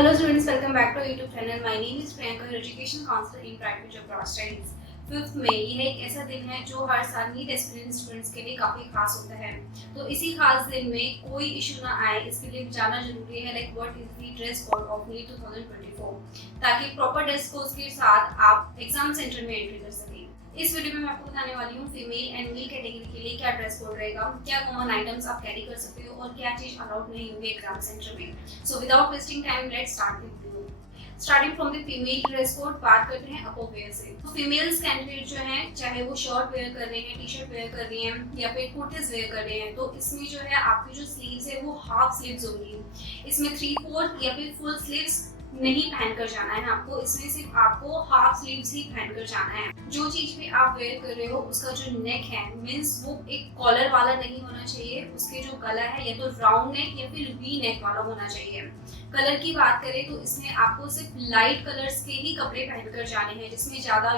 Hello students, welcome back to our YouTube channel. My name is Priyanka, your education counselor in private job abroad studies. 5th मई यह एक ऐसा दिन है जो हर साल नीट एस्पिरेंट स्टूडेंट्स के लिए काफी खास होता है। तो इसी खास दिन में कोई इशू ना आए इसके लिए जानना जरूरी है like what is the dress code of NEET 2024 ताकि प्रॉपर ड्रेस कोड के साथ आप एग्जाम सेंटर में एंट्री कर सकें। इस वीडियो में मैं आपको बताने वाली हूँ फीमेल एंड मेल कैटेगरी के लिए क्या ड्रेस कोड रहेगा, क्या कॉमन आइटम्स आप कैरी कर सकते हो और क्या चीज अलाउड नहीं होगी एग्जाम सेंटर में। So without wasting time let's start the video. Starting from the female dress code बात करते हैं अपर वेयर से। तो फीमेल्स कैंडिडेट जो हैं चाहे वो शर्ट वेयर कर रहे हैं, टी शर्ट वेयर कर रही हैं या फिर कुर्तीज वेयर कर रहे हैं, तो इसमें जो है आपकी जो स्लीव्स है वो हाफ स्लीव्स होगी। इसमें 3/4 या फिर फुल स्लीव्स नहीं पहनकर जाना है आपको, इसमें सिर्फ आपको हाफ स्लीव्स ही पहनकर जाना है। जो चीज भी आप वेयर कर रहे हो उसका जो नेक है मींस वो एक कॉलर वाला नहीं होना चाहिए, उसके जो गला है या तो राउंड नेक या फिर वी नेक वाला होना चाहिए। कलर की बात करें तो इसमें आपको सिर्फ लाइट कलर्स के ही कपड़े पहनकर जाने हैं जिसमें ज्यादा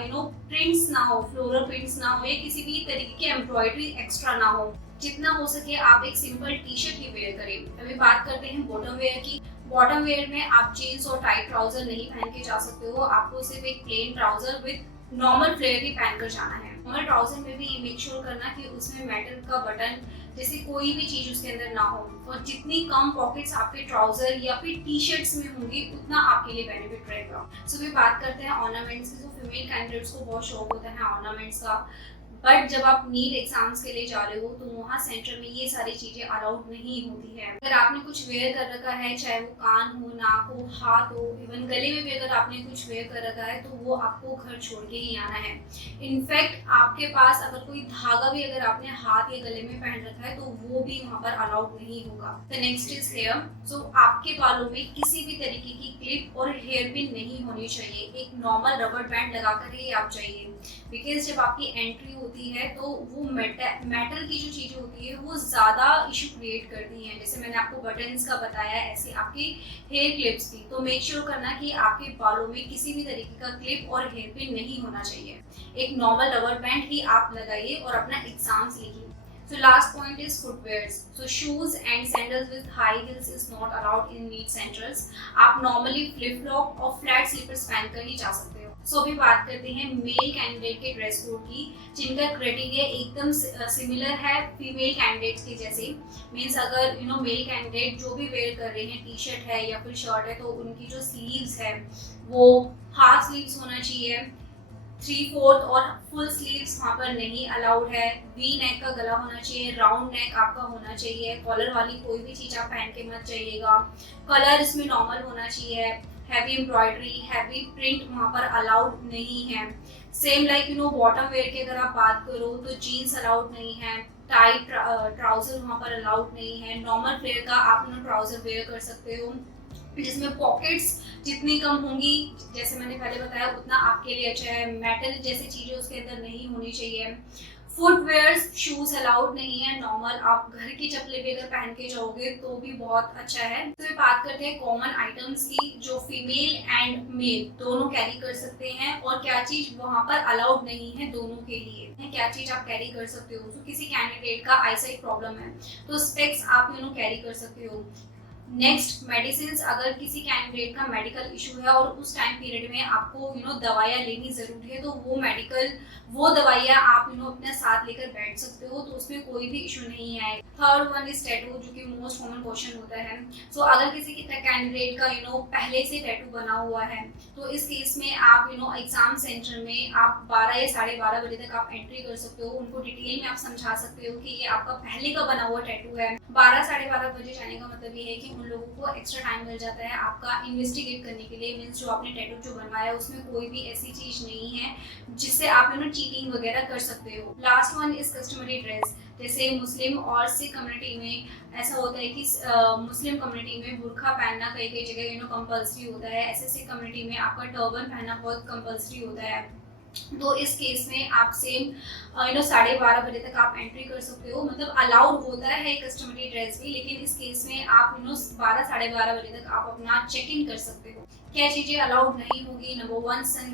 प्रिंट्स ना हो, फ्लोरल प्रिंट्स ना हो या किसी भी तरीके की एम्ब्रॉयडरी एक्स्ट्रा ना हो। जितना हो सके आप एक सिंपल टी शर्ट ही वेयर करें। अभी बात करते हैं बॉटम वेयर की। बॉटम वेयर में आप जीन्स और टाइट ट्राउजर नहीं पहन के जा सकते हो, आपको सिर्फ एक plain trouser with normal flare ही पहनकर जाना है। नॉर्मल ट्राउजर में भी मेक श्योर करना कि उसमें मेटल का बटन जैसे कोई भी चीज उसके अंदर ना हो, और जितनी कम पॉकेट्स आपके ट्राउजर या फिर टी शर्ट्स में होंगी उतना आपके लिए बेनिफिट रहेगा। सो फिर बात करते हैं ऑर्नामेंट्स की। तो फीमेल कैंडिडेट्स को बहुत शौक होता है ऑर्नामेंट्स का, बट जब आप नीट एग्जाम्स के लिए जा रहे हो तो वहाँ सेंटर में ये सारी चीजें अलाउड नहीं होती है। अगर आपने कुछ वेयर कर रखा है, चाहे वो कान हो, नाक हो, हाथ हो, इवन गले में भी अगर आपने कुछ वेयर कर रखा है तो वो आपको घर छोड़ के ही आना है। इनफैक्ट आपके पास अगर कोई धागा भी अगर आपने हाथ या गले में पहन रखा है तो वो भी वहाँ पर अलाउड नहीं होगा। The next is hair. So आपके बालों में किसी भी तरीके की क्लिप और हेयर पिन नहीं होनी चाहिए, एक नॉर्मल रबर बैंड लगाकर ही आप जाइए, बिकॉज जब आपकी एंट्री होती है तो वो मेटल की जो चीजें होती है वो ज्यादा इशू क्रिएट करती हैं। जैसे मैंने आपको बटन्स का बताया, ऐसे आपकी हेयर क्लिप्स की। तो मेक श्योर करना कि आपके बालों में किसी भी तरीके का क्लिप और हेयर पिन नहीं होना चाहिए, एक नॉर्मल रबर बैंड ही आप लगाइए और अपना एग्जाम्स लिखिए। So last point is footwears. So shoes and sandals with high heels is not allowed in NEET centers. आप normally flip flop और flat slippers पहनकर ही जा सकते हो। सो अभी बात करते हैं मेल कैंडिडेट के ड्रेस कोड की, जिनका क्राइटेरिया एकदम सिमिलर है फीमेल कैंडिडेट्स के जैसे। मीन्स अगर मेल कैंडिडेट जो भी वेयर कर रहे हैं, टी शर्ट है या फिर शर्ट है, तो उनकी जो स्लीव्स है वो हाफ स्लीव्स होना चाहिए, 3/4 और फुल स्लीव्स वहाँ पर नहीं अलाउड है। वी नेक का गला होना चाहिए, राउंड नेक आपका होना चाहिए, कॉलर वाली कोई भी चीज आप पहन के मत जाइएगा। कलर इसमें नॉर्मल होना चाहिए, हैवी एम्ब्रॉयडरी, हैवी प्रिंट वहाँ पर अलाउड नहीं है। सेम लाइक बॉटम वेयर की अगर आप बात करो तो जीन्स अलाउड नहीं है, टाइट ट्राउजर वहाँ पर अलाउड नहीं है। नॉर्मल फ्लेयर का आप ट्राउजर वेयर कर सकते हो जिसमें पॉकेट्स जितनी कम होंगी, जैसे मैंने पहले बताया, उतना आपके लिए अच्छा है। मेटल जैसी चीजें उसके अंदर नहीं होनी चाहिए। फुटवेयर्स, शूज अलाउड नहीं है, नॉर्मल आप घर की चप्पलें भी अगर पहन के जाओगे तो भी बहुत अच्छा है। तो ये बात करते हैं कॉमन आइटम्स की जो फीमेल एंड मेल दोनों कैरी कर सकते हैं और क्या चीज वहां पर अलाउड नहीं है दोनों के लिए। क्या चीज आप कैरी कर सकते हो, तो किसी कैंडिडेट का आईसाइट प्रॉब्लम है तो स्पेक्स आप कैरी कर सकते हो। नेक्स्ट मेडिसिन, अगर किसी कैंडिडेट का मेडिकल इशू है और उस टाइम पीरियड में आपको दवाइयाँ लेनी जरूरी है तो वो दवाइयाँ आप अपने साथ लेकर बैठ सकते हो, तो उसमें कोई भी इशू नहीं है। थर्ड वन इज टैटू, जो कि मोस्ट कॉमन क्वेश्चन होता है। सो अगर किसी कैंडिडेट का पहले से टैटू बना हुआ है तो इस केस में आप एग्जाम सेंटर में आप 12 या 12:30 बजे तक आप एंट्री कर सकते हो। उनको डिटेल में आप समझा सकते हो कि ये आपका पहले का बना हुआ टैटू है। 12-12:30 बजे जाने का मतलब ये है कि उन लोगों को एक्स्ट्रा टाइम मिल जाता है आपका इन्वेस्टिगेट करने के लिए। मीन्स जो आपने टैटू जो बनवाया है उसमें कोई भी ऐसी चीज नहीं है जिससे आप चीटिंग वगैरह कर सकते हो। Last one is customary dress. जैसे मुस्लिम और सिख कम्युनिटी में ऐसा होता है कि मुस्लिम कम्युनिटी में बुर्खा पहनना कई कई जगह कंपल्सरी होता है, ऐसे सिख कम्युनिटी में आपका टर्बन पहनना बहुत कंपल्सरी होता है। तो इस केस में आप सेम 12:30 बजे तक आप एंट्री कर सकते हो, मतलब अलाउड होता है कस्टमरी ड्रेस भी, लेकिन इस केस में आप 12-12:30 बजे तक आप अपना चेक इन कर सकते हो। क्या चीजें अलाउड नहीं होगी? नंबर 1 सन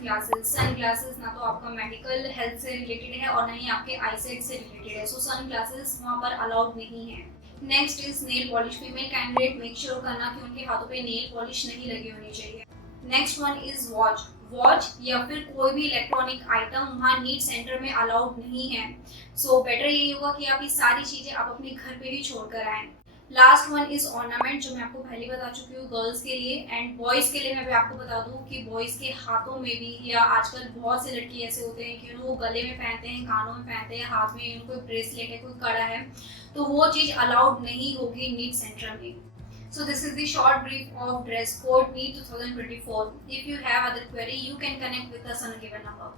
ग्लासेस ना तो आपका मेडिकल हेल्थ से रिलेटेड है और ना ही आपके आईसाइट से रिलेटेड है। सो सन ग्लासेस वहाँ पर अलाउड नहीं है। Next is nail polish. Female candidate make sure करना कि उनके हाथों पे नेल पॉलिश नहीं लगी होनी चाहिए। Next one is watch. Watch या फिर कोई भी इलेक्ट्रॉनिक आइटम वहाँ नीट सेंटर में अलाउड नहीं है। सो बेटर यही होगा कि आप ये सारी चीजें आप अपने घर पे ही छोड़ कर आए। लास्ट वन इज ऑर्नामेंट, जो मैं आपको पहले बता चुकी हूँ गर्ल्स के लिए। एंड बॉयज के लिए मैं भी आपको बता दूँ कि बॉयज के हाथों में भी, या आजकल बहुत से लड़के ऐसे होते हैं कि वो गले में पहनते हैं, कानों में पहनते हैं, हाथ में कोई ब्रेसलेट है, कोई कड़ा है, तो वो चीज अलाउड नहीं होगी नीट सेंटर में। So this is the short brief of dress code NEET 2024. If you have other query, you can connect with us on a given number.